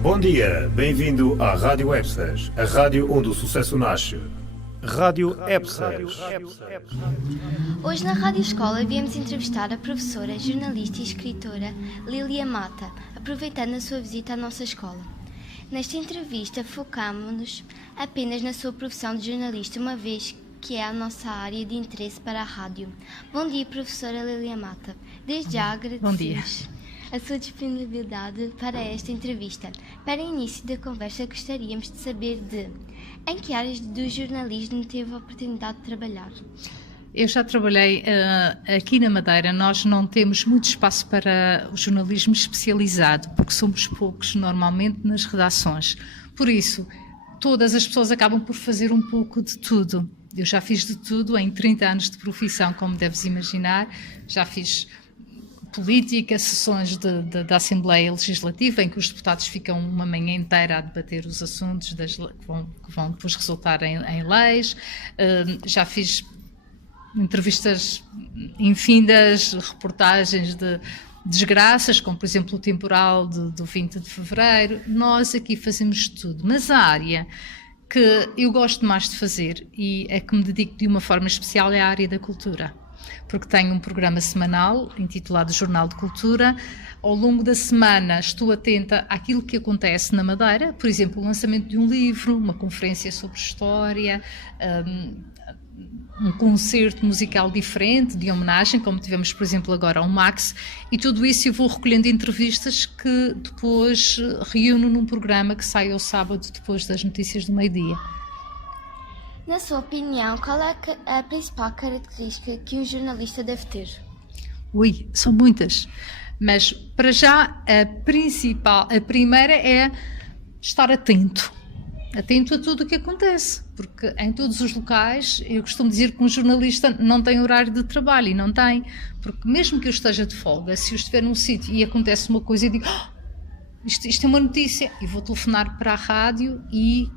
Bom dia, bem-vindo à Rádio EBSAS, a rádio onde o sucesso nasce. Rádio EBSAS. Hoje na Rádio Escola viemos entrevistar a professora, jornalista e escritora Lília Mata, aproveitando a sua visita à nossa escola. Nesta entrevista focámos-nos apenas na sua profissão de jornalista, uma vez que é a nossa área de interesse para a rádio. Bom dia, professora Lília Mata. Desde já agradecemos a sua disponibilidade para esta entrevista. Para início da conversa, gostaríamos de saber em que áreas do jornalismo teve a oportunidade de trabalhar? Eu já trabalhei aqui na Madeira. Nós não temos muito espaço para o jornalismo especializado, porque somos poucos normalmente nas redações. Por isso, todas as pessoas acabam por fazer um pouco de tudo. Eu já fiz de tudo em 30 anos de profissão, como deves imaginar. Já fiz política, sessões da Assembleia Legislativa, em que os deputados ficam uma manhã inteira a debater os assuntos que vão depois resultar em leis. Já fiz entrevistas infindas, reportagens de desgraças, como por exemplo o temporal do 20 de fevereiro. Nós aqui fazemos tudo, mas a área que eu gosto mais de fazer e a que me dedico de uma forma especial é a área da cultura, porque tenho um programa semanal intitulado Jornal de Cultura. Ao longo da semana estou atenta àquilo que acontece na Madeira, por exemplo, o lançamento de um livro, uma conferência sobre história, um concerto musical diferente, de homenagem, como tivemos, por exemplo, agora ao Max, e tudo isso eu vou recolhendo entrevistas que depois reúno num programa que sai ao sábado, depois das notícias do meio-dia. Na sua opinião, qual é a principal característica que um jornalista deve ter? São muitas, mas para já a primeira é estar atento a tudo o que acontece, porque em todos os locais, eu costumo dizer que um jornalista não tem horário de trabalho, e não tem, porque mesmo que eu esteja de folga, se eu estiver num sítio e acontece uma coisa, eu digo, isto é uma notícia, e vou telefonar para a rádio e,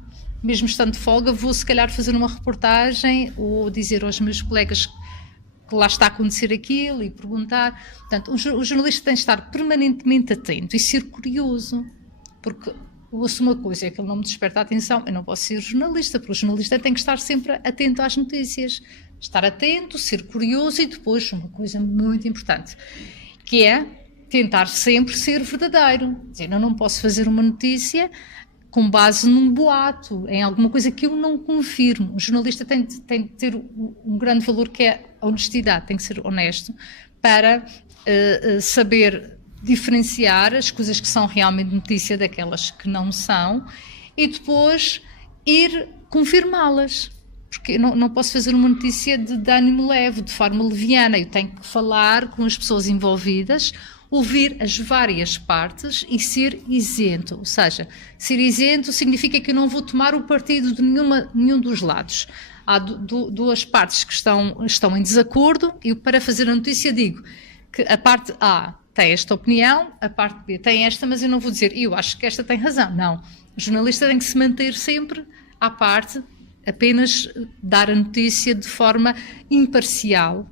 mesmo estando de folga, vou se calhar fazer uma reportagem ou dizer aos meus colegas que lá está a acontecer aquilo e perguntar. Portanto, o jornalista tem de estar permanentemente atento e ser curioso, porque eu ouço uma coisa e aquilo não me desperta a atenção, eu não posso ser jornalista, porque o jornalista tem que estar sempre atento às notícias, estar atento, ser curioso e depois uma coisa muito importante, que é tentar sempre ser verdadeiro. Dizer, eu não posso fazer uma notícia com base num boato, em alguma coisa que eu não confirmo. O jornalista tem de ter um grande valor, que é a honestidade, tem que ser honesto para saber diferenciar as coisas que são realmente notícia daquelas que não são e depois ir confirmá-las. Porque eu não posso fazer uma notícia de ânimo leve, de forma leviana. Eu tenho que falar com as pessoas envolvidas, ouvir as várias partes e ser isento. Ou seja, ser isento significa que eu não vou tomar o partido de nenhum dos lados. Há duas partes que estão em desacordo e eu, para fazer a notícia, digo que a parte A tem esta opinião, a parte B tem esta, mas eu não vou dizer, eu acho que esta tem razão. Não. O jornalista tem que se manter sempre à parte, apenas dar a notícia de forma imparcial.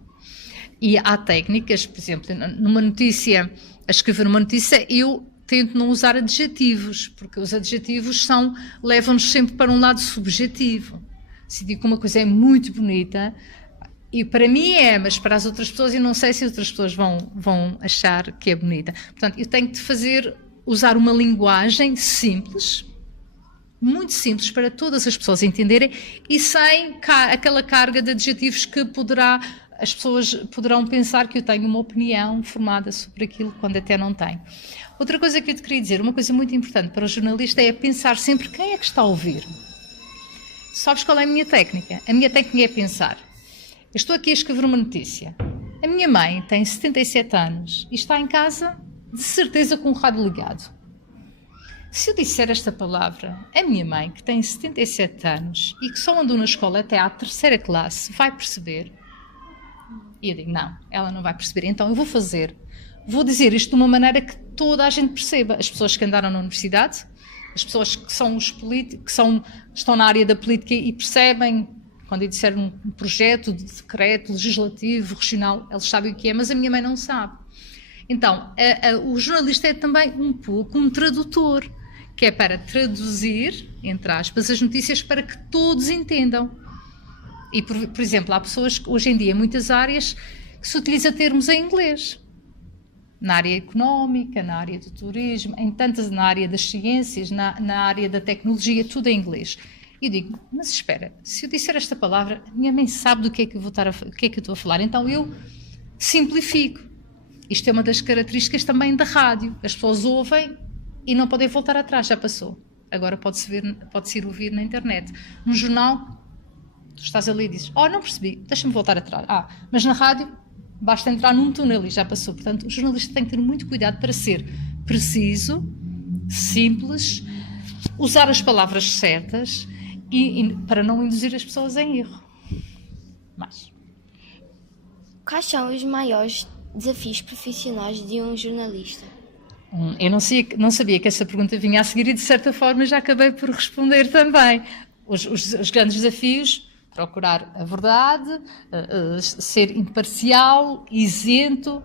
E há técnicas, por exemplo, a escrever uma notícia, eu tento não usar adjetivos, porque os adjetivos levam-nos sempre para um lado subjetivo. Se digo que uma coisa é muito bonita, e para mim mas para as outras pessoas eu não sei se outras pessoas vão achar que é bonita. Portanto, eu tenho de usar uma linguagem simples, muito simples, para todas as pessoas entenderem e sem aquela carga de adjetivos que as pessoas poderão pensar que eu tenho uma opinião formada sobre aquilo, quando até não tenho. Outra coisa que eu te queria dizer, uma coisa muito importante para o jornalista é pensar sempre quem é que está a ouvir. Sabes qual é a minha técnica? A minha técnica é pensar. Eu estou aqui a escrever uma notícia. A minha mãe tem 77 anos e está em casa, de certeza, com o rádio ligado. Se eu disser esta palavra, a minha mãe, que tem 77 anos e que só andou na escola até à 3ª classe, vai perceber? E eu digo, não, ela não vai perceber. Então eu vou dizer isto de uma maneira que toda a gente perceba. As pessoas que andaram na universidade, as pessoas que são os políticos, estão na área da política e percebem. Quando eu disser um projeto de decreto legislativo, regional, eles sabem o que é, mas a minha mãe não sabe. Então, o jornalista é também um pouco um tradutor, que é para traduzir, entre aspas, as notícias para que todos entendam. E, por exemplo, há pessoas que hoje em dia, em muitas áreas, que se utiliza termos em inglês. Na área económica, na área do turismo, na área das ciências, na área da tecnologia, tudo em inglês. E eu digo, mas espera, se eu disser esta palavra, minha mãe sabe do que é que eu estou a falar, então eu simplifico. Isto é uma das características também da rádio. As pessoas ouvem e não podem voltar atrás, já passou. Agora pode-se ir ouvir na internet. No jornal, tu estás ali e dizes, não percebi, deixa-me voltar atrás. Mas na rádio, basta entrar num túnel e já passou. Portanto, o jornalista tem que ter muito cuidado para ser preciso, simples, usar as palavras certas e para não induzir as pessoas em erro. Quais são os maiores desafios profissionais de um jornalista? Eu não sabia que essa pergunta vinha a seguir e, de certa forma, já acabei por responder também. Os grandes desafios: procurar a verdade, ser imparcial, isento,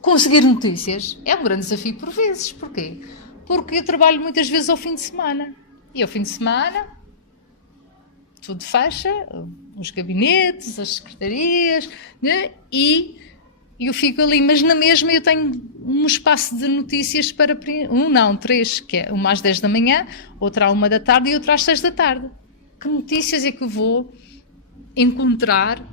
conseguir notícias. É um grande desafio por vezes. Porquê? Porque eu trabalho muitas vezes ao fim de semana. E ao fim de semana tudo fecha, os gabinetes, as secretarias, né? E eu fico ali, mas na mesma eu tenho um espaço de notícias para... três, que é uma às 10 da manhã, outra à 1 da tarde e outra às 6 da tarde. Que notícias é que eu vou encontrar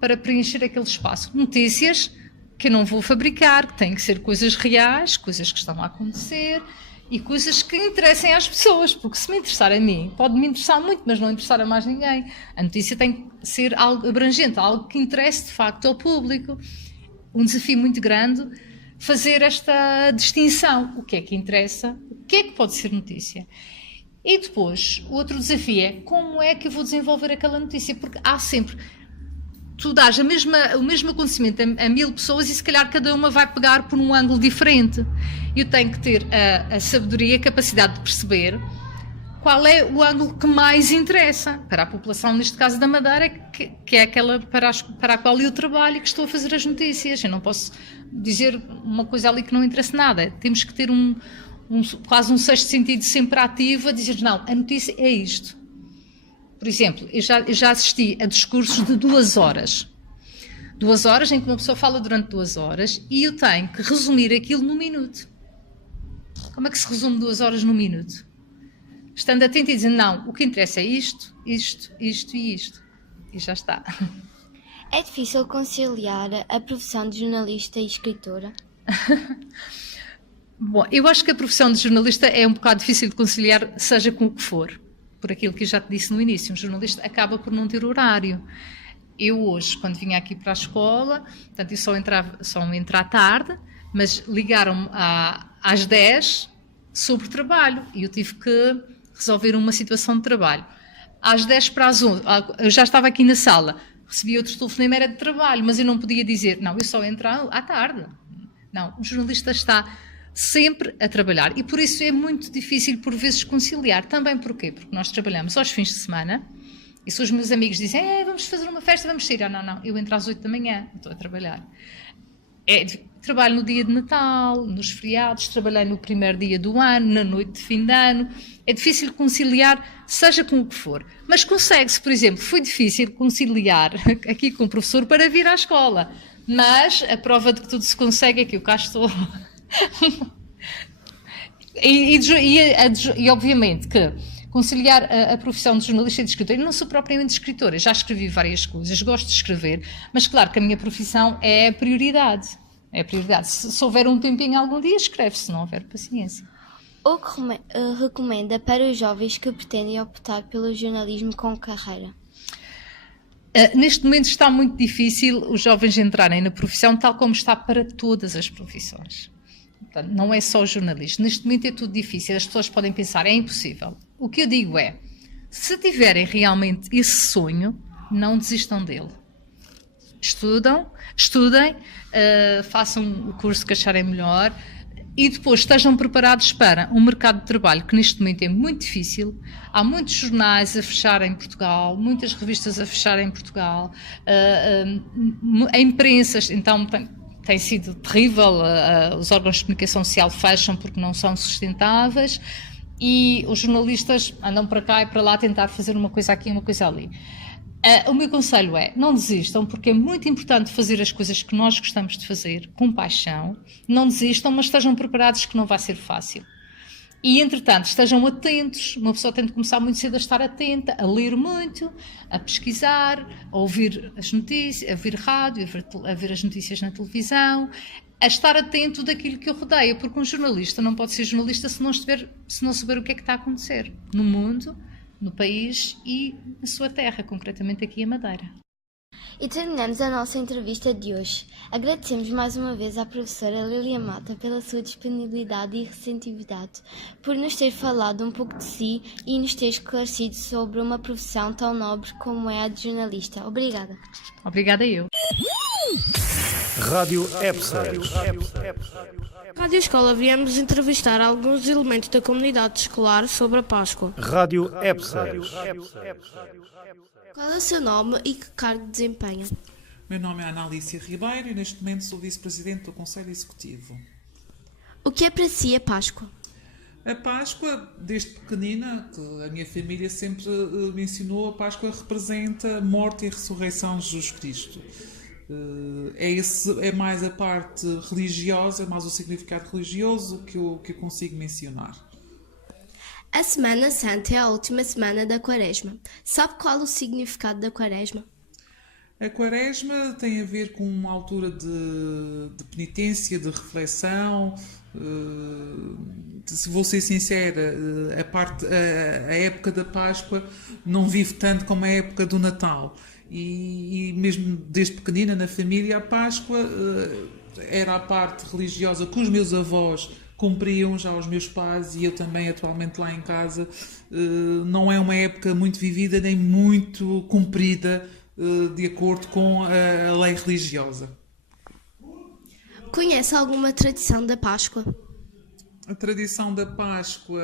para preencher aquele espaço? Notícias que eu não vou fabricar, que têm que ser coisas reais, coisas que estão a acontecer e coisas que interessem às pessoas, porque se me interessar a mim, pode me interessar muito, mas não interessar a mais ninguém. A notícia tem que ser algo abrangente, algo que interesse de facto ao público. Um desafio muito grande, fazer esta distinção. O que é que interessa? O que é que pode ser notícia? E depois, o outro desafio é como é que eu vou desenvolver aquela notícia, porque há sempre... Tu dás o mesmo acontecimento a 1000 pessoas e se calhar cada uma vai pegar por um ângulo diferente. Eu tenho que ter a sabedoria, a capacidade de perceber qual é o ângulo que mais interessa para a população, neste caso da Madeira, que é aquela para a qual eu trabalho e que estou a fazer as notícias. Eu não posso dizer uma coisa ali que não interessa nada. Temos que ter quase um sexto sentido sempre ativo a dizer, não, a notícia é isto. Por exemplo, eu já assisti a discursos de 2 horas. 2 horas em que uma pessoa fala durante 2 horas e eu tenho que resumir aquilo num minuto. Como é que se resume 2 horas num minuto? Estando atento e dizendo, não, o que interessa é isto, isto, isto e isto. E já está. É difícil conciliar a profissão de jornalista e escritora? Bom, eu acho que a profissão de jornalista é um bocado difícil de conciliar, seja com o que for. Por aquilo que eu já te disse no início, um jornalista acaba por não ter horário. Eu hoje, quando vinha aqui para a escola, portanto, eu só entro à tarde, mas ligaram-me às 10 sobre trabalho e eu tive que resolver uma situação de trabalho. Às 10 para as 11, eu já estava aqui na sala, recebi outro telefonema, era de trabalho, mas eu não podia dizer, não, eu só entro à tarde. Não, o jornalista está sempre a trabalhar e por isso é muito difícil por vezes conciliar. Também porquê? Porque nós trabalhamos aos fins de semana e se os meus amigos dizem vamos fazer uma festa, vamos sair. Não, eu entro às 8 da manhã, estou a trabalhar. Trabalho no dia de Natal, nos feriados, trabalhei no primeiro dia do ano, na noite de fim de ano. É difícil conciliar, seja com o que for. Mas consegue-se, por exemplo, foi difícil conciliar aqui com o professor para vir à escola. Mas a prova de que tudo se consegue é que eu cá estou. E obviamente que conciliar a profissão de jornalista e de escritora, eu não sou propriamente escritora, já escrevi várias coisas, gosto de escrever, mas claro que a minha profissão é a prioridade. É a prioridade. Se houver um tempinho algum dia, escreve-se, se não houver paciência. O que recomenda para os jovens que pretendem optar pelo jornalismo como carreira? Neste momento está muito difícil os jovens entrarem na profissão, tal como está para todas as profissões. Portanto, não é só jornalista. Neste momento é tudo difícil. As pessoas podem pensar, é impossível. O que eu digo é, se tiverem realmente esse sonho, não desistam dele. Estudem, façam o curso que acharem melhor e depois estejam preparados para um mercado de trabalho que neste momento é muito difícil. Há muitos jornais a fechar em Portugal, muitas revistas a fechar em Portugal, a imprensa, então tem sido terrível, os órgãos de comunicação social fecham porque não são sustentáveis e os jornalistas andam para cá e para lá a tentar fazer uma coisa aqui e uma coisa ali. O meu conselho é, não desistam, porque é muito importante fazer as coisas que nós gostamos de fazer, com paixão. Não desistam, mas estejam preparados que não vai ser fácil. E, entretanto, estejam atentos, uma pessoa tem de começar muito cedo a estar atenta, a ler muito, a pesquisar, a ouvir as notícias, a ouvir rádio, a ver as notícias na televisão, a estar atento daquilo que o rodeia, porque um jornalista não pode ser jornalista se não souber o que é que está a acontecer no mundo, no país e na sua terra, concretamente aqui em Madeira. E terminamos a nossa entrevista de hoje. Agradecemos mais uma vez à professora Lilia Mata pela sua disponibilidade e receptividade, por nos ter falado um pouco de si e nos ter esclarecido sobre uma profissão tão nobre como é a de jornalista. Obrigada. Obrigada eu. Rádio EBSA. Rádio Escola viemos entrevistar alguns elementos da comunidade escolar sobre a Páscoa. Rádio EBSA. Qual é o seu nome e que cargo desempenha? Meu nome é Ana Alicia Ribeiro e neste momento sou vice-presidente do Conselho Executivo. O que é para si a Páscoa? A Páscoa, desde pequenina, que a minha família sempre me ensinou, a Páscoa representa a morte e a ressurreição de Jesus Cristo. É mais a parte religiosa, é mais o significado religioso que eu consigo mencionar. A Semana Santa é a última semana da Quaresma. Sabe qual o significado da Quaresma? A Quaresma tem a ver com uma altura de penitência, de reflexão. Se vou ser sincera, a época da Páscoa não vive tanto como a época do Natal. E mesmo desde pequenina na família, a Páscoa era a parte religiosa que os meus avós cumpriam, já os meus pais e eu também atualmente lá em casa. Não é uma época muito vivida nem muito cumprida de acordo com a lei religiosa. Conhece alguma tradição da Páscoa? A tradição da Páscoa,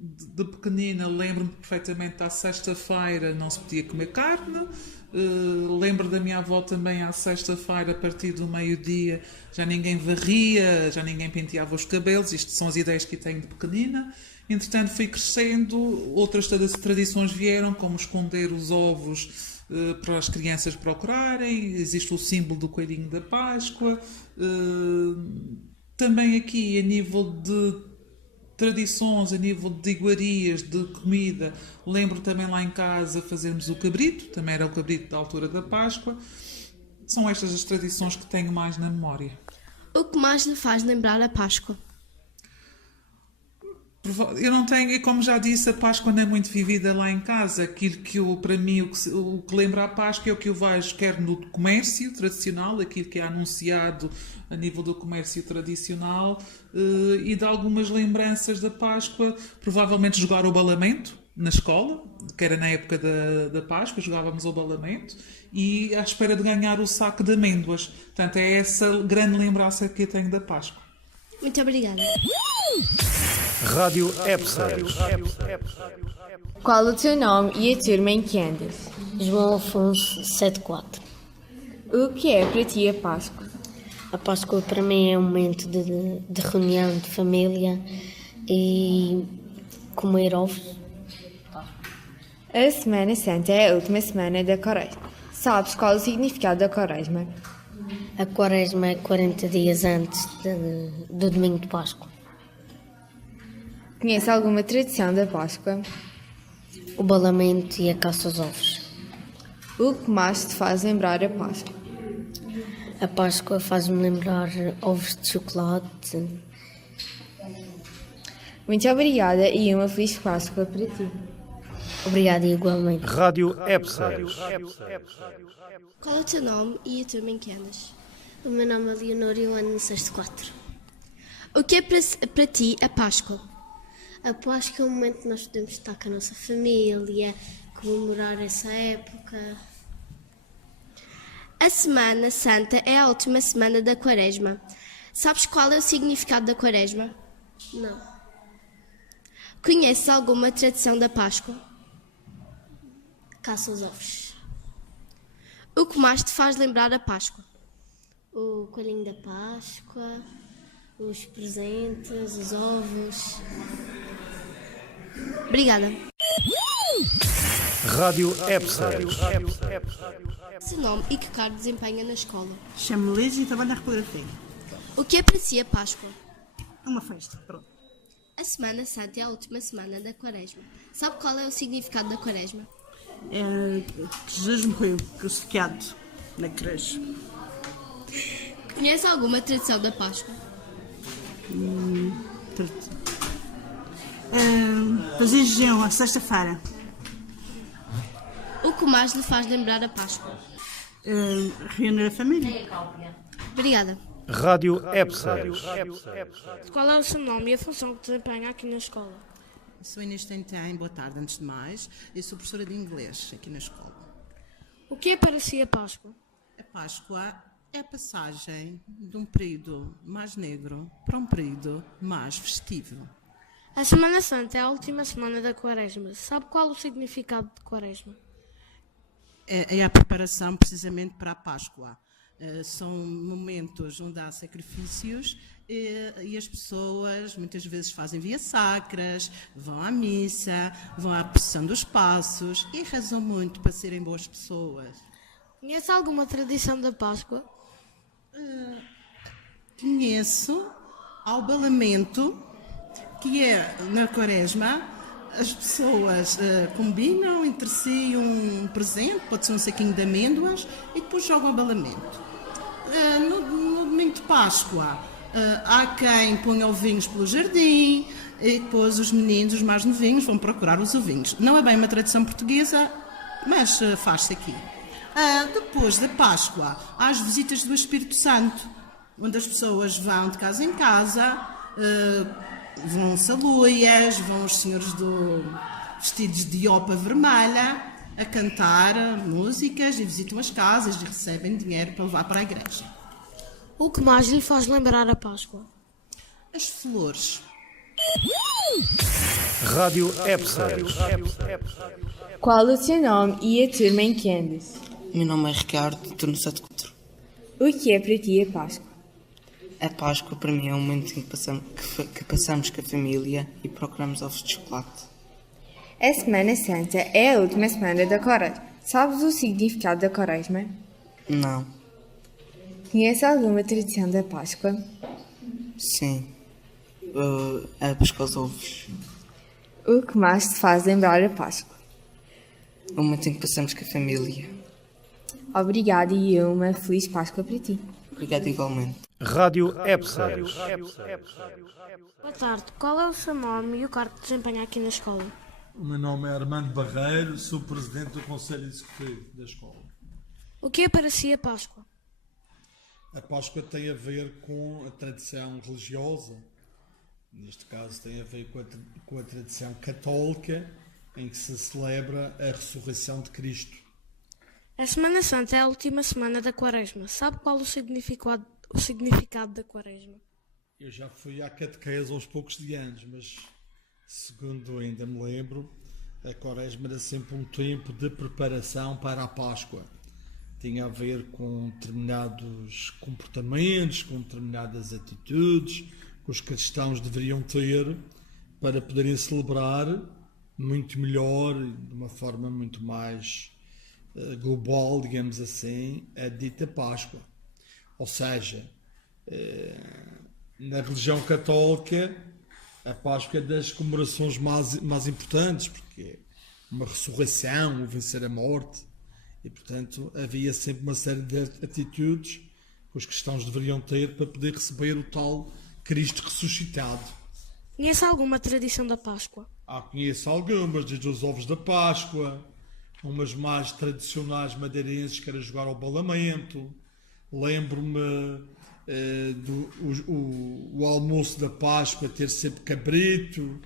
de pequenina, lembro-me perfeitamente, à sexta-feira não se podia comer carne. Lembro da minha avó também, à sexta-feira, a partir do meio-dia, já ninguém varria, já ninguém penteava os cabelos. Isto são as ideias que tenho de pequenina. Entretanto, fui crescendo, outras tradições vieram, como esconder os ovos para as crianças procurarem. Existe o símbolo do coelhinho da Páscoa. Também aqui, a nível de tradições, a nível de iguarias, de comida, lembro também lá em casa fazermos o cabrito, também era o cabrito da altura da Páscoa. São estas as tradições que tenho mais na memória. O que mais lhe faz lembrar a Páscoa? Eu não tenho, e como já disse, a Páscoa não é muito vivida lá em casa. Aquilo que para mim, o que lembra a Páscoa é o que eu vejo, quer no comércio tradicional, aquilo que é anunciado a nível do comércio tradicional, e de algumas lembranças da Páscoa, provavelmente jogar o balamento na escola, que era na época da Páscoa, jogávamos o balamento, e à espera de ganhar o saco de amêndoas. Portanto, é essa grande lembrança que eu tenho da Páscoa. Muito obrigada. Rádio EBSA. Qual o teu nome e a turma em que andas? João Afonso 74. O que é para ti a Páscoa? A Páscoa para mim é um momento de reunião de família e comer ovos. A Semana Santa é a última semana da Quaresma. Sabes qual o significado da Quaresma? A Quaresma é 40 dias antes do domingo de Páscoa. Conhece alguma tradição da Páscoa? O balamento e a caça aos ovos. O que mais te faz lembrar a Páscoa? A Páscoa faz-me lembrar ovos de chocolate. Muito obrigada e uma feliz Páscoa para ti. Obrigada igualmente. Rádio EBSA. Qual é o teu nome e a turma em que andas? O meu nome é Leonor e eu ando no 6/4. O que é para ti a Páscoa? A Páscoa é um momento que nós podemos estar com a nossa família, comemorar essa época. A Semana Santa é a última semana da Quaresma. Sabes qual é o significado da Quaresma? Não. Conheces alguma tradição da Páscoa? Caça aos ovos. O que mais te faz lembrar a Páscoa? O coelhinho da Páscoa, os presentes, os ovos. Obrigada. Rádio EBSA. Seu nome e que cargo desempenha na escola? Chamo-me Liz e trabalho na reprografia. O que é para si a Páscoa? Uma festa, pronto. A Semana Santa é a última semana da Quaresma. Sabe qual é o significado da Quaresma? É que Jesus morreu crucificado na cruz. Conhece alguma tradição da Páscoa? Fazer jejum à sexta-feira. O que mais lhe faz lembrar a Páscoa? Reunir a família. Obrigada. Rádio EBSA. Qual é o seu nome e a função que desempenha aqui na escola? Sou Inês Tentem, boa tarde antes de mais. Eu sou professora de inglês aqui na escola. O que é para si a Páscoa? A Páscoa é a passagem de um período mais negro para um período mais festivo. A Semana Santa é a última semana da Quaresma. Sabe qual o significado de Quaresma? É a preparação precisamente para a Páscoa. São momentos onde há sacrifícios e as pessoas muitas vezes fazem vias sacras, vão à missa, vão à procissão dos passos e rezam muito para serem boas pessoas. Conhece alguma tradição da Páscoa? Conheço ao balamento, que é na Quaresma, as pessoas combinam entre si um presente, pode ser um saquinho de amêndoas, e depois jogam ao balamento. No domingo de Páscoa, há quem ponha ovinhos pelo jardim, e depois os meninos, os mais novinhos, vão procurar os ovinhos. Não é bem uma tradição portuguesa, mas faz-se aqui. Depois da Páscoa, há as visitas do Espírito Santo, onde as pessoas vão de casa em casa, vão-se a loias, vão os senhores vestidos de opa vermelha a cantar músicas e visitam as casas e recebem dinheiro para levar para a igreja. O que mais lhe faz lembrar a Páscoa? As flores. Rádio EBSA. Qual o seu nome e a turma em que andas? Meu nome é Ricardo, turno 74. O que é para ti a Páscoa? A Páscoa para mim é um momento em que passamos com a família e procuramos ovos de chocolate. A Semana Santa é a última semana da Quaresma. Sabes o significado da Quaresma? Não. Conhece alguma tradição da Páscoa? Sim. A pescar os ovos. O que mais te faz lembrar a Páscoa? O momento em que passamos com a família. Obrigada e uma feliz Páscoa para ti. Obrigado igualmente. Rádio EBSA. Boa tarde. Qual é o seu nome e o cargo que desempenha aqui na escola? O meu nome é Armando Barreiro, sou presidente do Conselho Executivo da escola. O que é para si a Páscoa? A Páscoa tem a ver com a tradição religiosa, neste caso tem a ver com a tradição católica, em que se celebra a ressurreição de Cristo. A Semana Santa é a última semana da Quaresma. Sabe qual o significado da Quaresma? Eu já fui à catequese aos poucos de anos, mas segundo ainda me lembro, a Quaresma era sempre um tempo de preparação para a Páscoa. Tinha a ver com determinados comportamentos, com determinadas atitudes que os cristãos deveriam ter para poderem celebrar muito melhor, de uma forma muito mais global, digamos assim, a dita Páscoa. Ou seja, na religião católica, a Páscoa é das comemorações mais importantes, porque é uma ressurreição, o vencer a morte, e portanto havia sempre uma série de atitudes que os cristãos deveriam ter para poder receber o tal Cristo ressuscitado. Conhece alguma tradição da Páscoa? Conheço algumas, desde os ovos da Páscoa, umas mais tradicionais madeirenses que era jogar ao balamento. Lembro-me do almoço da Páscoa ter sempre cabrito.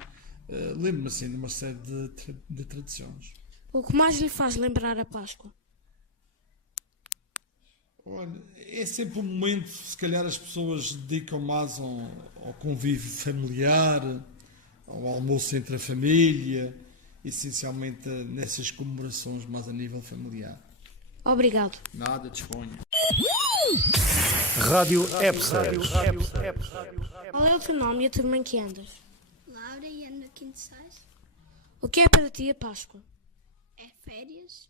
Lembro-me assim de uma série de tradições. O que mais lhe faz lembrar a Páscoa? Olha, é sempre um momento, se calhar as pessoas dedicam mais ao convívio familiar, ao almoço entre a família, essencialmente nessas comemorações mais a nível familiar. Obrigado. Nada, disponha. Rádio EBSA. Qual é o teu nome e a turma em que andas? Laura e ando no quinto sais. O que é para ti a Páscoa? É férias.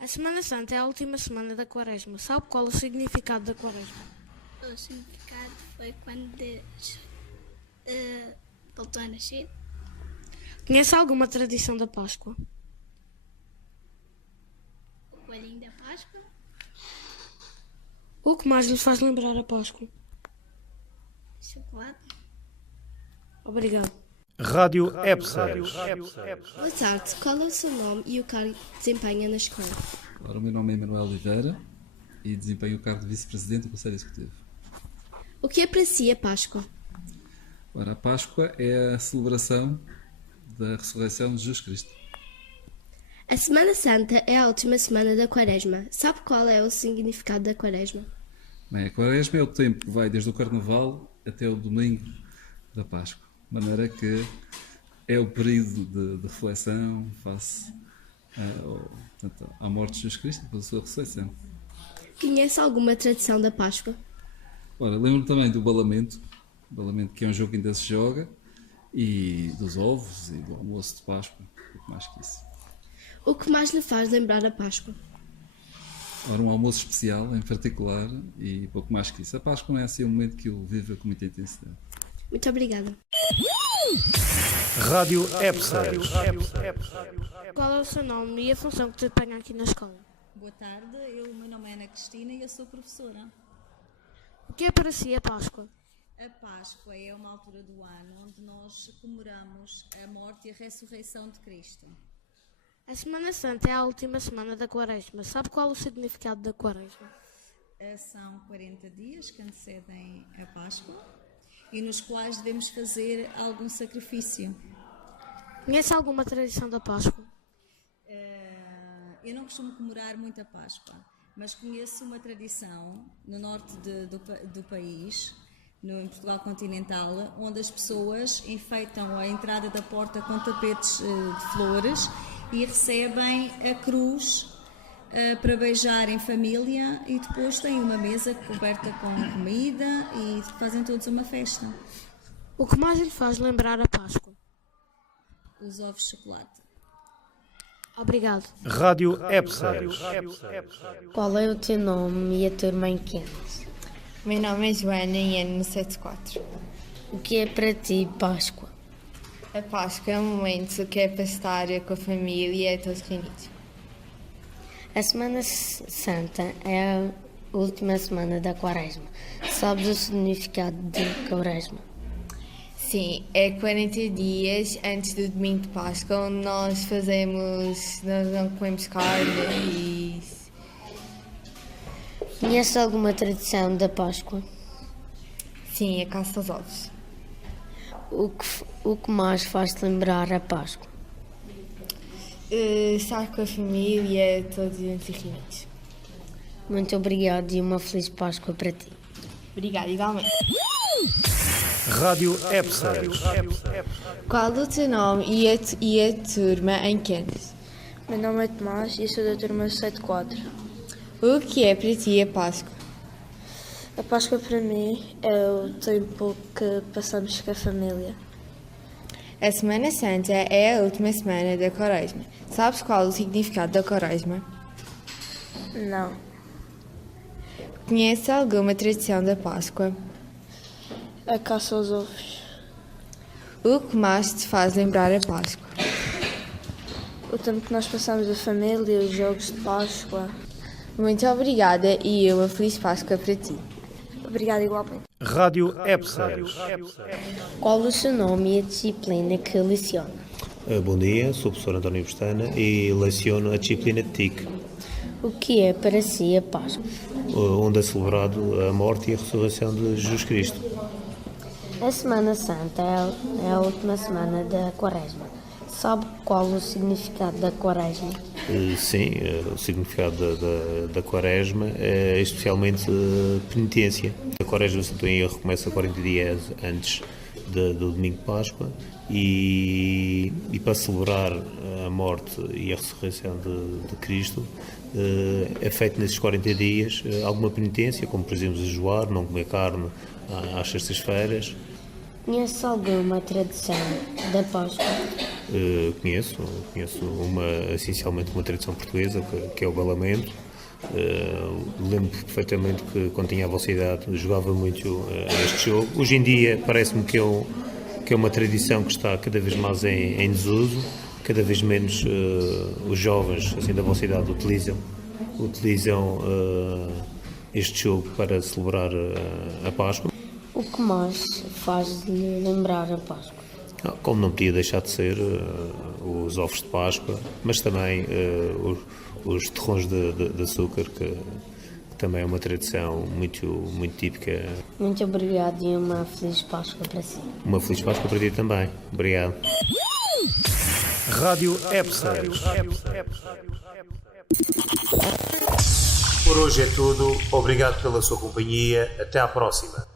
A Semana Santa é a última semana da Quaresma. Sabe qual é o significado da Quaresma? O significado foi quando Deus voltou a nascer. Conhece alguma tradição da Páscoa? O coelhinho da Páscoa. O que mais lhe faz lembrar a Páscoa? Chocolate. Obrigado. Rádio EBSA. Boa tarde, qual é o seu nome e o cargo que desempenha na escola? Ora, o meu nome é Manuel Oliveira e desempenho o cargo de Vice-Presidente do Conselho Executivo. O que é para si a Páscoa? Ora, a Páscoa é a celebração da ressurreição de Jesus Cristo. A Semana Santa é a última semana da Quaresma. Sabe qual é o significado da Quaresma? Bem, a Quaresma é o tempo que vai desde o Carnaval até o domingo da Páscoa. De maneira que é o período de reflexão face à morte de Jesus Cristo, pela sua ressurreição. Conhece alguma tradição da Páscoa? Ora, lembro-me também do balamento que é um jogo que ainda se joga, e dos ovos e do almoço de Páscoa, pouco mais que isso. O que mais lhe faz lembrar a Páscoa? Ora, um almoço especial em particular e pouco mais que isso. A Páscoa não é assim um momento que eu vivo com muita intensidade. Muito obrigada. Rádio EBSA. Qual é o seu nome e a função que desempenha aqui na escola? Boa tarde, o meu nome é Ana Cristina e eu sou professora. O que é para si a Páscoa? A Páscoa é uma altura do ano onde nós comemoramos a morte e a ressurreição de Cristo. A Semana Santa é a última semana da Quaresma. Sabe qual é o significado da Quaresma? São 40 dias que antecedem a Páscoa e nos quais devemos fazer algum sacrifício. Conhece alguma tradição da Páscoa? Eu não costumo comemorar muito a Páscoa, mas conheço uma tradição no norte do país, em Portugal continental, onde as pessoas enfeitam a entrada da porta com tapetes de flores e recebem a cruz para beijar em família, e depois têm uma mesa coberta com comida e fazem todos uma festa. O que mais lhe faz lembrar a Páscoa? Os ovos de chocolate. Obrigado. Rádio EBSA. Qual é o teu nome e a turma em que andas? Meu nome é Joana e ando no 74. O que é para ti Páscoa? A Páscoa é um momento que é para estar com a família e todos reunidos. A Semana Santa é a última semana da Quaresma. Sabes o significado de Quaresma? Sim, é 40 dias antes do domingo de Páscoa, onde nós não comemos carne e... Conhece alguma tradição da Páscoa? Sim, a caça aos ovos. O que mais faz-te lembrar a Páscoa? Estar com a família, todos reunidos. Muito obrigado e uma feliz Páscoa para ti. Obrigada, igualmente. Rádio EBSA. Qual o teu nome e a turma em que andas? Meu nome é Tomás e sou da turma 74. O que é para ti a Páscoa? A Páscoa para mim é o tempo que passamos com a família. A Semana Santa é a última semana da Quaresma. Sabes qual o significado da Quaresma? Não. Conhece alguma tradição da Páscoa? A caça aos ovos. O que mais te faz lembrar a Páscoa? O tempo que nós passamos a família, os jogos de Páscoa. Muito obrigada e uma feliz Páscoa para ti. Obrigada igualmente. Rádio EBSA. Qual o seu nome e a disciplina que leciona? Bom dia, sou o professor António Pestana e leciono a disciplina de TIC. O que é para si a Páscoa? Onde é celebrado a morte e a ressurreição de Jesus Cristo. A Semana Santa é a última semana da Quaresma. Sabe qual o significado da Quaresma? Sim, o significado da Quaresma é especialmente penitência. A Quaresma, se não estou em erro, começa 40 dias antes do domingo de Páscoa e para celebrar a morte e a ressurreição de Cristo é feito nesses 40 dias alguma penitência, como por exemplo jejuar, não comer carne às sextas-feiras. Conhece alguma tradição da Páscoa? Conheço essencialmente uma tradição portuguesa que é o balamento. Lembro perfeitamente que quando tinha a vossa idade jogava muito este jogo. Hoje em dia parece-me que é uma tradição que está cada vez mais em desuso, cada vez menos os jovens assim, da vossa idade utilizam este jogo para celebrar a Páscoa. O que mais faz lhe lembrar a Páscoa? Como não podia deixar de ser os ovos de Páscoa, mas também os torrões de açúcar, que também é uma tradição muito, muito típica. Muito obrigado e uma feliz Páscoa para si. Uma feliz Páscoa para ti também. Obrigado. Rádio EBSES. Por hoje é tudo. Obrigado pela sua companhia. Até à próxima.